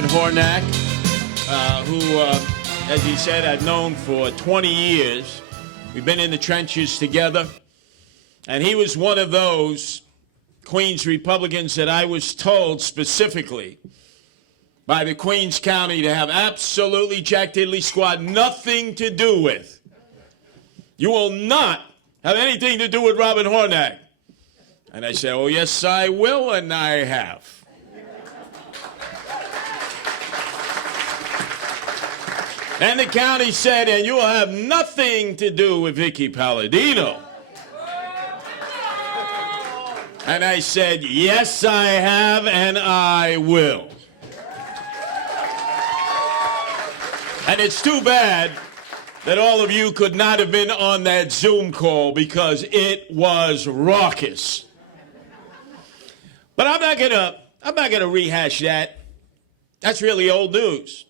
Robin Hornack, who, as he said, I've known for 20 years. We've been in the trenches together. And he was one of those Queens Republicans that I was told specifically by the Queens County to have absolutely Jack Diddley Squad nothing to do with. You will not have anything to do with Robin Hornack. And I said, oh, yes, I will, and I have. And the county said, and you'll have nothing to do with Vicky Palladino. And I said, yes, I have, and I will. And it's too bad that all of you could not have been on that Zoom call because it was raucous. But I'm not gonna rehash that. That's really old news.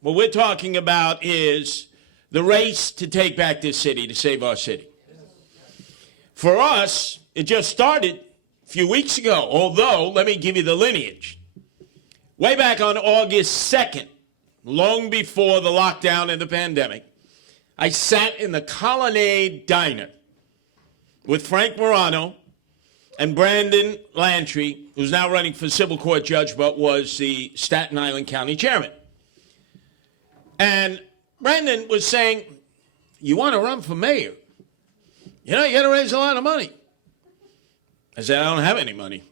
What we're talking about is the race to take back this city, to save our city. For us, it just started a few weeks ago, although, let me give you the lineage. Way back on August 2nd, long before the lockdown and the pandemic, I sat in the Colonnade Diner with Frank Morano and Brandon Lantry, who's now running for civil court judge, but was the Staten Island County chairman. And Brandon was saying, you want to run for mayor? You know, you got to raise a lot of money. I said, I don't have any money.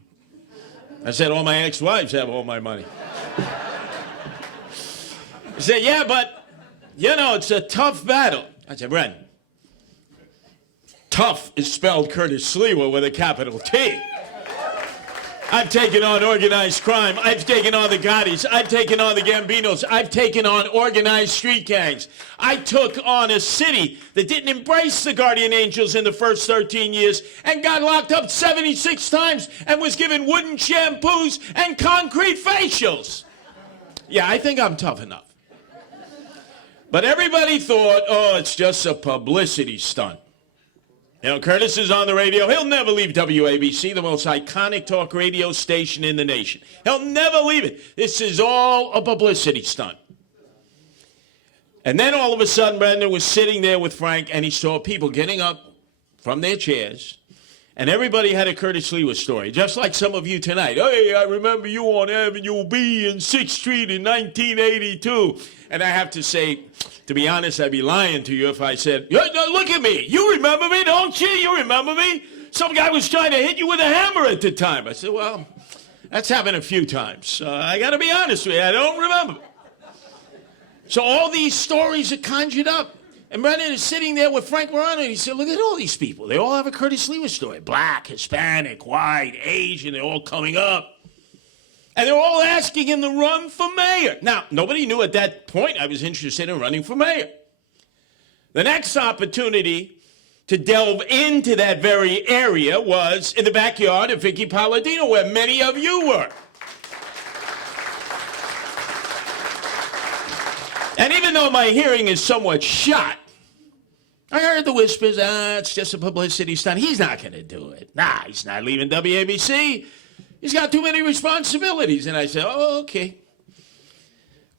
I said, all my ex-wives have all my money. He said, yeah, but, you know, it's a tough battle. I said, Brandon, tough is spelled Curtis Sliwa with a capital T. I've taken on organized crime. I've taken on the Gottis. I've taken on the Gambinos. I've taken on organized street gangs. I took on a city that didn't embrace the guardian angels in the first 13 years and got locked up 76 times and was given wooden shampoos and concrete facials. Yeah, I think I'm tough enough. But everybody thought, oh, it's just a publicity stunt. You know, Curtis is on the radio. He'll never leave WABC, the most iconic talk radio station in the nation. He'll never leave it. This is all a publicity stunt. And then all of a sudden, Brandon was sitting there with Frank, and he saw people getting up from their chairs, and everybody had a Curtis Sliwa story, just like some of you tonight. Hey, I remember you on Avenue B and 6th Street in 1982. And I have to say, to be honest, I'd be lying to you if I said, look at me. You remember me, don't you? You remember me? Some guy was trying to hit you with a hammer at the time. I said, well, that's happened a few times. I got to be honest with you. I don't remember. So all these stories are conjured up. And Brendan is sitting there with Frank Morano, and he said, look at all these people. They all have a Curtis Sliwa story. Black, Hispanic, white, Asian, they're all coming up. And they're all asking him to run for mayor. Now, nobody knew at that point I was interested in running for mayor. The next opportunity to delve into that very area was in the backyard of Vicky Palladino, where many of you were. And even though my hearing is somewhat shot, I heard the whispers, it's just a publicity stunt. He's not going to do it. Nah, he's not leaving WABC. He's got too many responsibilities. And I said, oh, okay.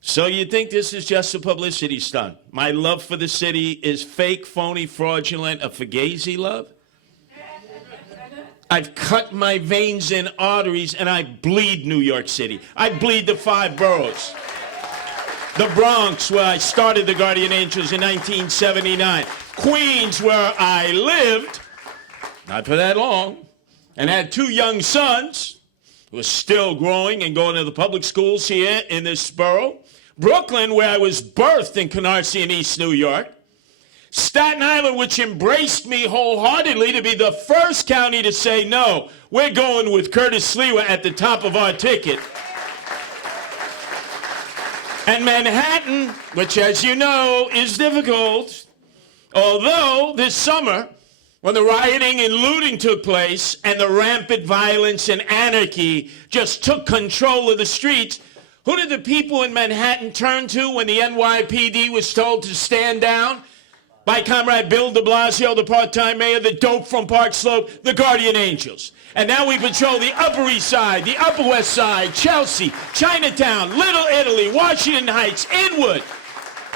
So you think this is just a publicity stunt? My love for the city is fake, phony, fraudulent, a fugazi love? I've cut my veins and arteries, and I bleed New York City. I bleed the 5 boroughs. The Bronx, where I started the Guardian Angels in 1979. Queens, where I lived, not for that long, and had 2 young sons who are still growing and going to the public schools here in this borough. Brooklyn, where I was birthed in Canarsie in East New York. Staten Island, which embraced me wholeheartedly to be the first county to say, no, we're going with Curtis Sliwa at the top of our ticket. And Manhattan, which, as you know, is difficult, although this summer, when the rioting and looting took place and the rampant violence and anarchy just took control of the streets, who did the people in Manhattan turn to when the NYPD was told to stand down? by Comrade Bill de Blasio, the part-time mayor, the dope from Park Slope, the Guardian Angels. And now we patrol the Upper East Side, the Upper West Side, Chelsea, Chinatown, Little Italy, Washington Heights, Inwood.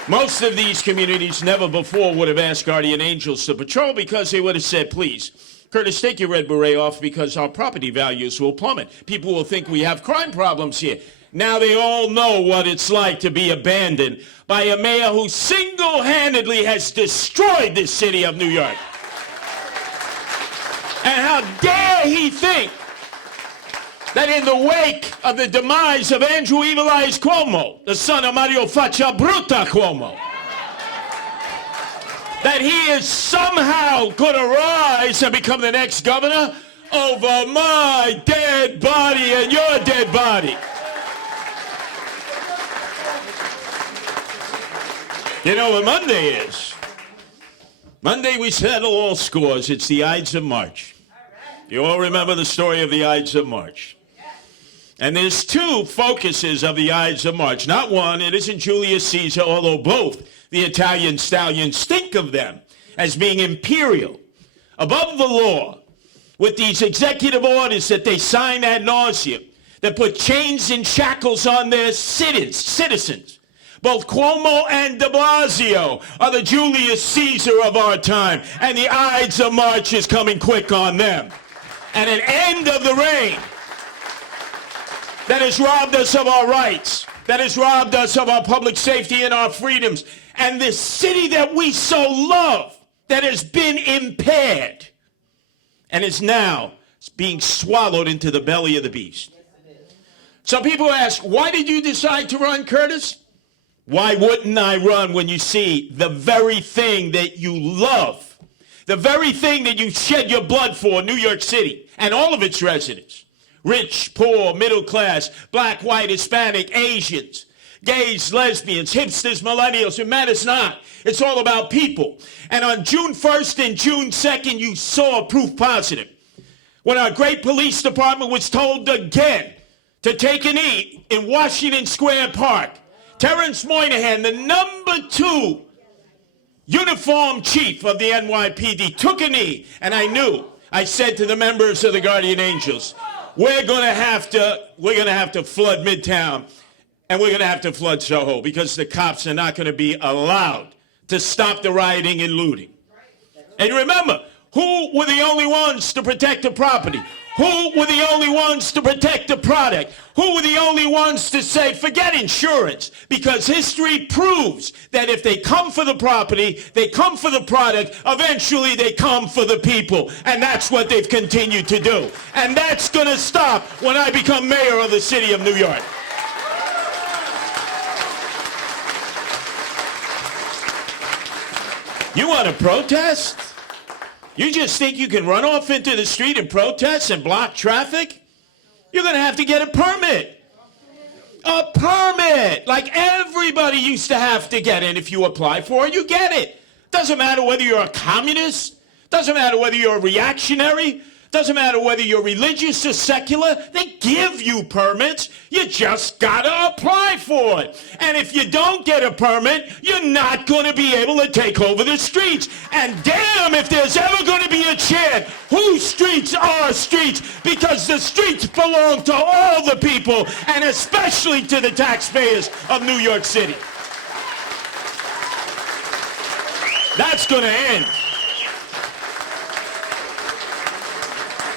Most of these communities never before would have asked Guardian Angels to patrol because they would have said, please, Curtis, take your red beret off because our property values will plummet. People will think we have crime problems here. Now they all know what it's like to be abandoned by a mayor who single-handedly has destroyed this city of New York. And how dare he think that in the wake of the demise of Andrew Evil Eyes Cuomo, the son of Mario Faccia Brutta Cuomo, that he is somehow going to rise and become the next governor over my dead body and your dead body. You know what Monday is? Monday we settle all scores. It's the Ides of March. You all remember the story of the Ides of March. And there's two focuses of the Ides of March. Not one, it isn't Julius Caesar, although both the Italian stallions think of them as being imperial, above the law, with these executive orders that they sign ad nauseum, that put chains and shackles on their citizens. Both Cuomo and de Blasio are the Julius Caesar of our time, and the Ides of March is coming quick on them. And an end of the reign that has robbed us of our rights, that has robbed us of our public safety and our freedoms, and this city that we so love that has been impaired and is now being swallowed into the belly of the beast. So people ask, why did you decide to run, Curtis? Why wouldn't I run when you see the very thing that you love, the very thing that you shed your blood for, New York City and all of its residents, rich, poor, middle class, black, white, Hispanic, Asians, gays, lesbians, hipsters, millennials, it matters not. It's all about people. And on June 1st and June 2nd, you saw proof positive. When our great police department was told again to take a knee in Washington Square Park, Terrence Moynihan, the number 2 uniformed chief of the NYPD, took a knee, and I said to the members of the Guardian Angels, we're going to have to flood Midtown, and we're going to have to flood Soho because the cops are not going to be allowed to stop the rioting and looting. And remember, who were the only ones to protect the property? Who were the only ones to protect the product? Who were the only ones to say, forget insurance? Because history proves that if they come for the property, they come for the product, eventually they come for the people. And that's what they've continued to do. And that's going to stop when I become mayor of the city of New York. You want to protest? You just think you can run off into the street and protest and block traffic? You're going to have to get a permit. A permit! Like everybody used to have to get. And if you apply for it, you get it. Doesn't matter whether you're a communist. Doesn't matter whether you're a reactionary. Doesn't matter whether you're religious or secular. They give you permits. You just got to apply for it. And if you don't get a permit, you're not going to be able to take over the streets. And damn if there's ever going to be a chant, whose streets are streets? Because the streets belong to all the people, and especially to the taxpayers of New York City. That's going to end.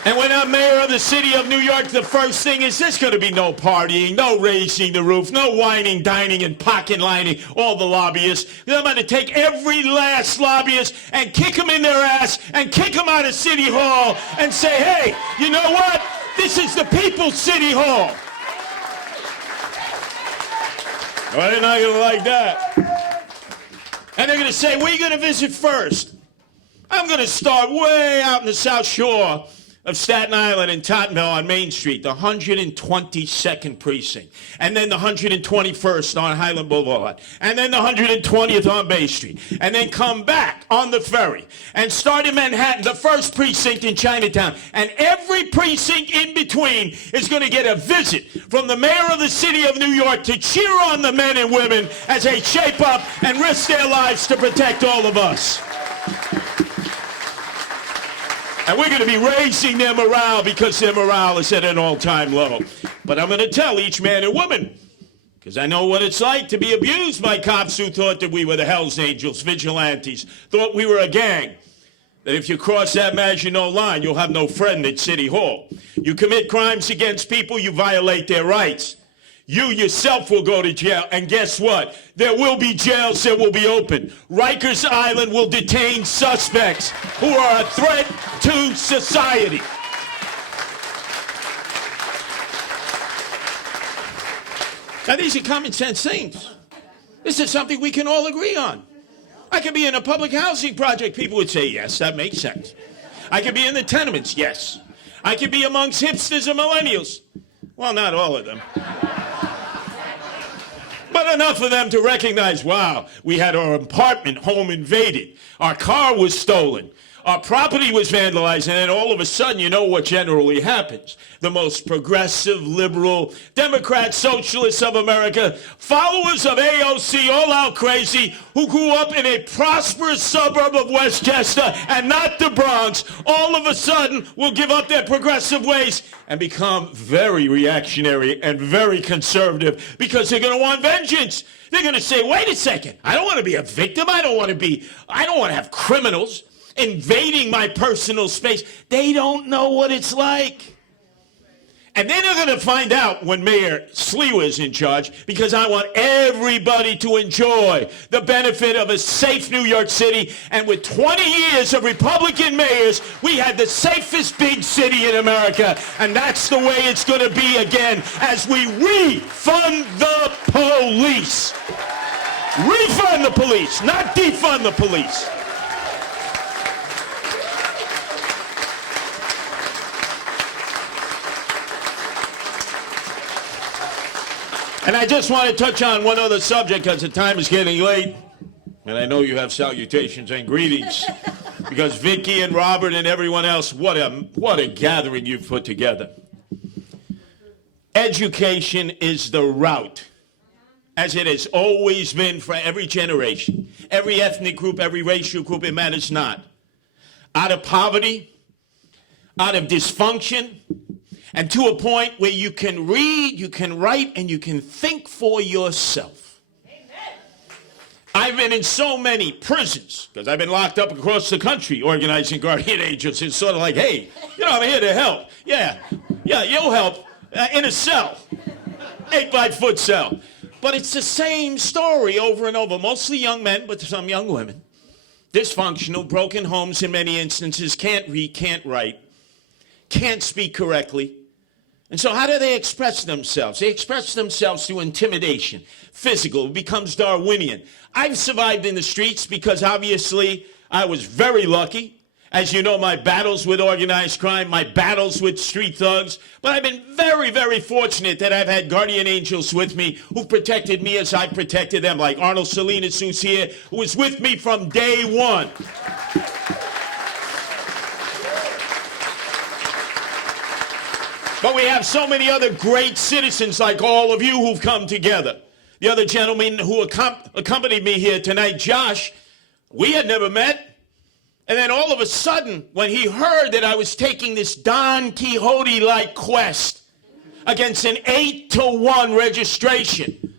And when I'm mayor of the city of New York, the first thing is there's going to be no partying, no raising the roof, no whining, dining, and pocket lining all the lobbyists. I'm going to take every last lobbyist and kick them in their ass and kick them out of City Hall and say, hey, you know what? This is the People's City Hall. Well, they're not going to like that. And they're going to say, where are you going to visit first? I'm going to start way out in the South Shore of Staten Island and Tottenville on Main Street, the 122nd precinct, and then the 121st on Highland Boulevard, and then the 120th on Bay Street, and then come back on the ferry and start in Manhattan, the first precinct in Chinatown, and every precinct in between is going to get a visit from the mayor of the city of New York to cheer on the men and women as they shape up and risk their lives to protect all of us. And we're going to be raising their morale because their morale is at an all-time low. But I'm going to tell each man and woman, because I know what it's like to be abused by cops who thought that we were the Hells Angels, vigilantes, thought we were a gang, that if you cross that Maginot line, you'll have no friend at City Hall. You commit crimes against people, you violate their rights. You yourself will go to jail, and guess what? There will be jails that will be open. Rikers Island will detain suspects who are a threat to society. Now, these are common sense things. This is something we can all agree on. I could be in a public housing project. People would say, yes, that makes sense. I could be in the tenements. Yes. I could be amongst hipsters and millennials. Well, not all of them. But enough of them to recognize, wow, we had our apartment home invaded. Our car was stolen. Our property was vandalized. And then all of a sudden, you know what generally happens. The most progressive, liberal, Democrat, socialists of America, followers of AOC, all out crazy, who grew up in a prosperous suburb of Westchester and not the Bronx, all of a sudden will give up their progressive ways and become very reactionary and very conservative because they're going to want vengeance. They're going to say, wait a second, I don't want to be a victim. I don't want to have criminals invading my personal space. They don't know what it's like. And then they're going to find out when Mayor Sliwa is in charge, because I want everybody to enjoy the benefit of a safe New York City. And with 20 years of Republican mayors, we had the safest big city in America. And that's the way it's going to be again as we refund the police. Refund the police, not defund the police. And I just want to touch on one other subject because the time is getting late. And I know you have salutations and greetings. Because Vicky and Robert and everyone else, what a gathering you've put together. Education is the route, as it has always been for every generation. Every ethnic group, every racial group, it matters not. Out of poverty, out of dysfunction, and to a point where you can read, you can write, and you can think for yourself. Amen. I've been in so many prisons, because I've been locked up across the country organizing guardian angels. It's sort of like, hey, I'm here to help. Yeah, you'll help in a cell, 8-by-foot cell. But it's the same story over and over. Mostly young men, but some young women. Dysfunctional, broken homes in many instances, can't read, can't write, can't speak correctly. And so how do they express themselves? They express themselves through intimidation, physical. It becomes Darwinian. I've survived in the streets because obviously I was very lucky. As you know, my battles with organized crime, my battles with street thugs. But I've been very, very fortunate that I've had guardian angels with me who've protected me as I've protected them, like Arnold Salinas, who's here, who was with me from day one. But we have so many other great citizens like all of you who've come together. The other gentleman who accompanied me here tonight, Josh, we had never met. And then all of a sudden, when he heard that I was taking this Don Quixote-like quest against an 8-to-1 registration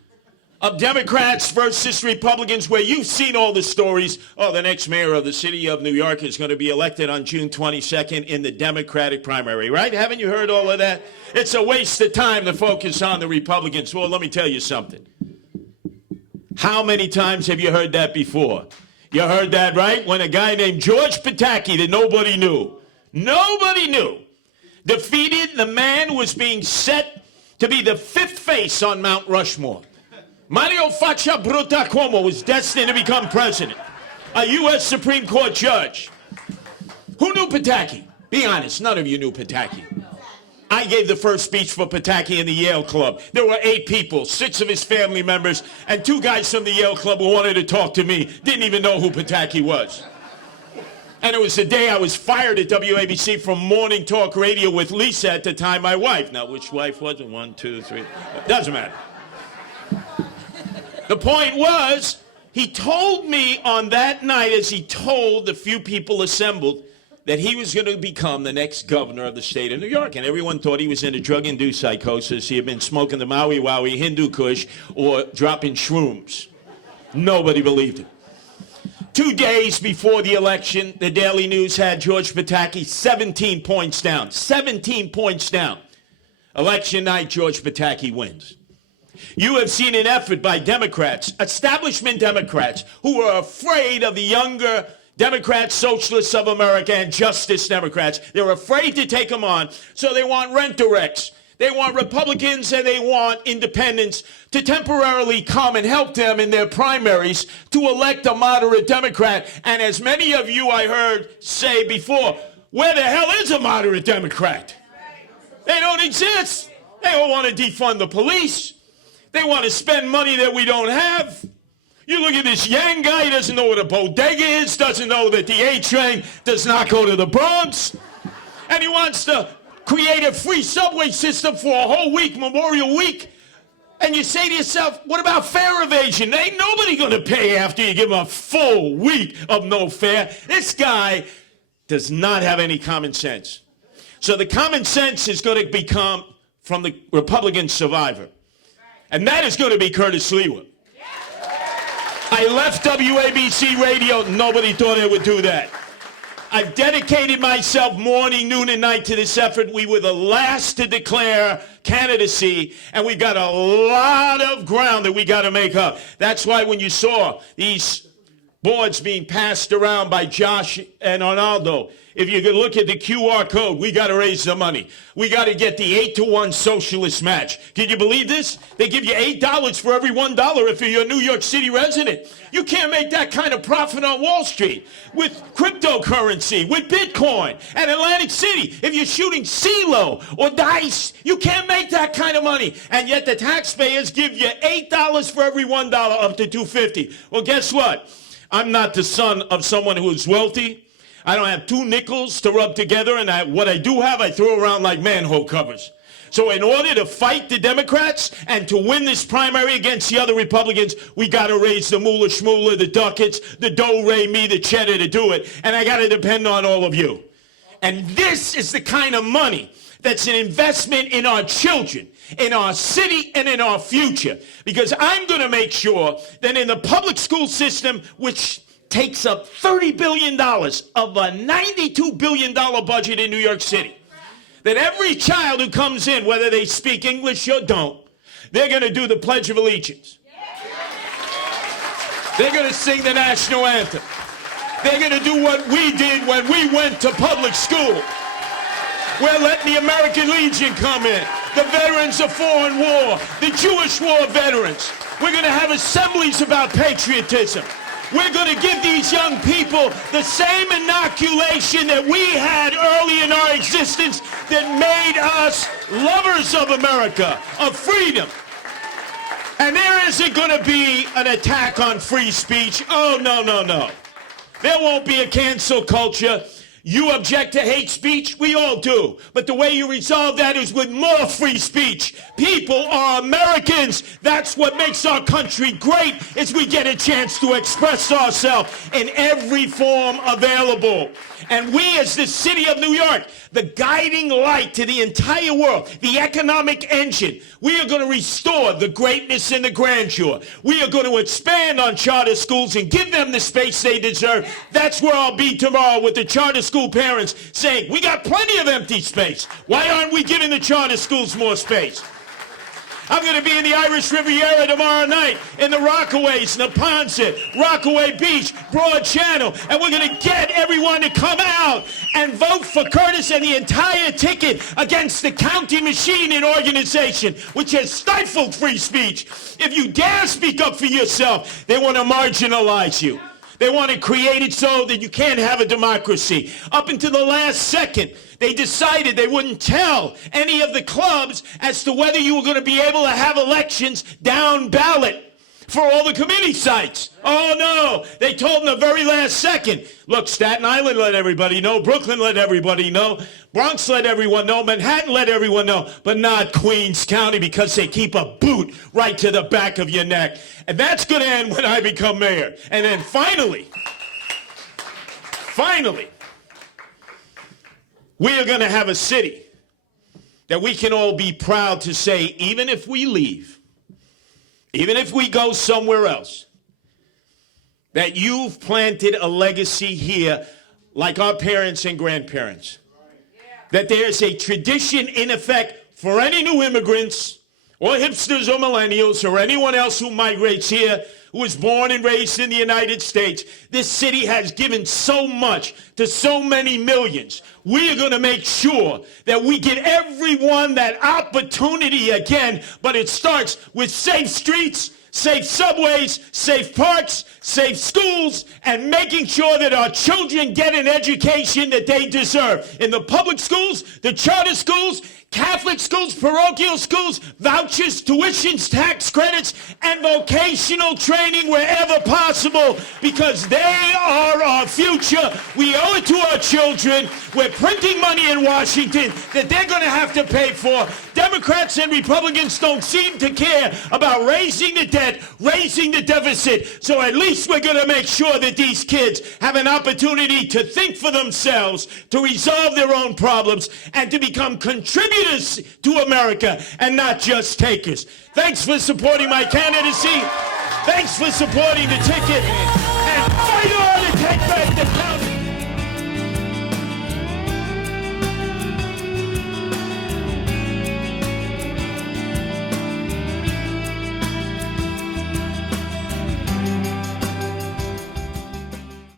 of Democrats versus Republicans, where you've seen all the stories. Oh, the next mayor of the city of New York is going to be elected on June 22nd in the Democratic primary, right? Haven't you heard all of that? It's a waste of time to focus on the Republicans. Well, let me tell you something. How many times have you heard that before? You heard that, right? When a guy named George Pataki that nobody knew, defeated the man who was being set to be the fifth face on Mount Rushmore. Mario Faccia Brutta Cuomo was destined to become president, a U.S. Supreme Court judge. Who knew Pataki? Be honest, none of you knew Pataki. I gave the first speech for Pataki in the Yale Club. There were 8 people, 6 of his family members, and 2 guys from the Yale Club who wanted to talk to me, didn't even know who Pataki was. And it was the day I was fired at WABC from morning talk radio with Lisa, at the time my wife. Now, which wife was it? 1, 2, 3. Doesn't matter. The point was, he told me on that night, as he told the few people assembled, that he was going to become the next governor of the state of New York. And everyone thought he was in a drug-induced psychosis. He had been smoking the Maui Wowie Hindu Kush or dropping shrooms. Nobody believed him. 2 days before the election, the Daily News had George Pataki 17 points down. 17 points down. Election night, George Pataki wins. You have seen an effort by Democrats, establishment Democrats, who are afraid of the younger Democrats, Socialists of America, and Justice Democrats. They're afraid to take them on, so they want rent-a-wrecks. They want Republicans and they want independents to temporarily come and help them in their primaries to elect a moderate Democrat. And as many of you I heard say before, where the hell is a moderate Democrat? They don't exist. They all want to defund the police. They want to spend money that we don't have. You look at this Yang guy, he doesn't know what a bodega is, doesn't know that the A train does not go to the Bronx, and he wants to create a free subway system for a whole week, Memorial Week. And you say to yourself, what about fare evasion? Ain't nobody going to pay after you give him a full week of no fare. This guy does not have any common sense. So the common sense is going to become from the Republican survivor. And that is going to be Curtis Sliwa. I left WABC Radio. Nobody thought I would do that. I've dedicated myself morning, noon, and night to this effort. We were the last to declare candidacy, and we've got a lot of ground that we got to make up. That's why when you saw these boards being passed around by Josh and Arnaldo, if you could look at the QR code, we got to raise the money. We got to get the 8-to-1 socialist match. Can you believe this? They give you $8 for every $1 if you're a New York City resident. You can't make that kind of profit on Wall Street with cryptocurrency, with Bitcoin, and Atlantic City. If you're shooting CeeLo or Dice, you can't make that kind of money. And yet the taxpayers give you $8 for every $1 up to $2.50. Well, guess what? I'm not the son of someone who is wealthy. I don't have 2 nickels to rub together, and what I do have, I throw around like manhole covers. So in order to fight the Democrats and to win this primary against the other Republicans, we got to raise the moolah shmoolah, the ducats, the do-re-mi, the cheddar to do it. And I got to depend on all of you. And this is the kind of money that's an investment in our children, in our city, and in our future. Because I'm going to make sure that in the public school system, which takes up $30 billion of a $92 billion budget in New York City, that every child who comes in, whether they speak English or don't, they're going to do the Pledge of Allegiance. They're going to sing the national anthem. They're going to do what we did when we went to public school. We're letting the American Legion come in, the veterans of foreign war, the Jewish war veterans. We're going to have assemblies about patriotism. We're going to give these young people the same inoculation that we had early in our existence that made us lovers of America, of freedom. And there isn't going to be an attack on free speech. Oh, no, no, no. There won't be a cancel culture. You object to hate speech? We all do. But the way you resolve that is with more free speech. People are Americans. That's what makes our country great, is we get a chance to express ourselves in every form available. And we, as the city of New York, the guiding light to the entire world, the economic engine, we are going to restore the greatness and the grandeur. We are going to expand on charter schools and give them the space they deserve. That's where I'll be tomorrow with the charter school parents saying, we got plenty of empty space. Why aren't we giving the charter schools more space? I'm going to be in the Irish Riviera tomorrow night, in the Rockaways, Neponset, Rockaway Beach, Broad Channel, and we're going to get everyone to come out and vote for Curtis and the entire ticket against the county machine and organization, which has stifled free speech. If you dare speak up for yourself, they want to marginalize you. They want to create it so that you can't have a democracy. Up until the last second, they decided they wouldn't tell any of the clubs as to whether you were going to be able to have elections down ballot for all the committee sites. Oh no, they told them the very last second. Look, Staten Island let everybody know, Brooklyn let everybody know, Bronx let everyone know, Manhattan let everyone know, but not Queens County because they keep a boot right to the back of your neck. And that's going to end when I become mayor. And then finally, we are going to have a city that we can all be proud to say, even if we leave, even if we go somewhere else, that you've planted a legacy here like our parents and grandparents. That there's a tradition in effect for any new immigrants or hipsters or millennials or anyone else who migrates here, who was born and raised in the United States. This city has given so much to so many millions. We are going to make sure that we give everyone that opportunity again, but it starts with safe streets, safe subways, safe parks, safe schools, and making sure that our children get an education that they deserve. In the public schools, the charter schools, Catholic schools, parochial schools, vouchers, tuitions, tax credits, and vocational training wherever possible, because they are our future. We owe it to our children. We're printing money in Washington that they're going to have to pay for. Democrats and Republicans don't seem to care about raising the debt, raising the deficit. So at least we're going to make sure that these kids have an opportunity to think for themselves, to resolve their own problems, and to become contributors to America and not just takers. Thanks for supporting my candidacy. Thanks for supporting the ticket. And fight on to take back the country.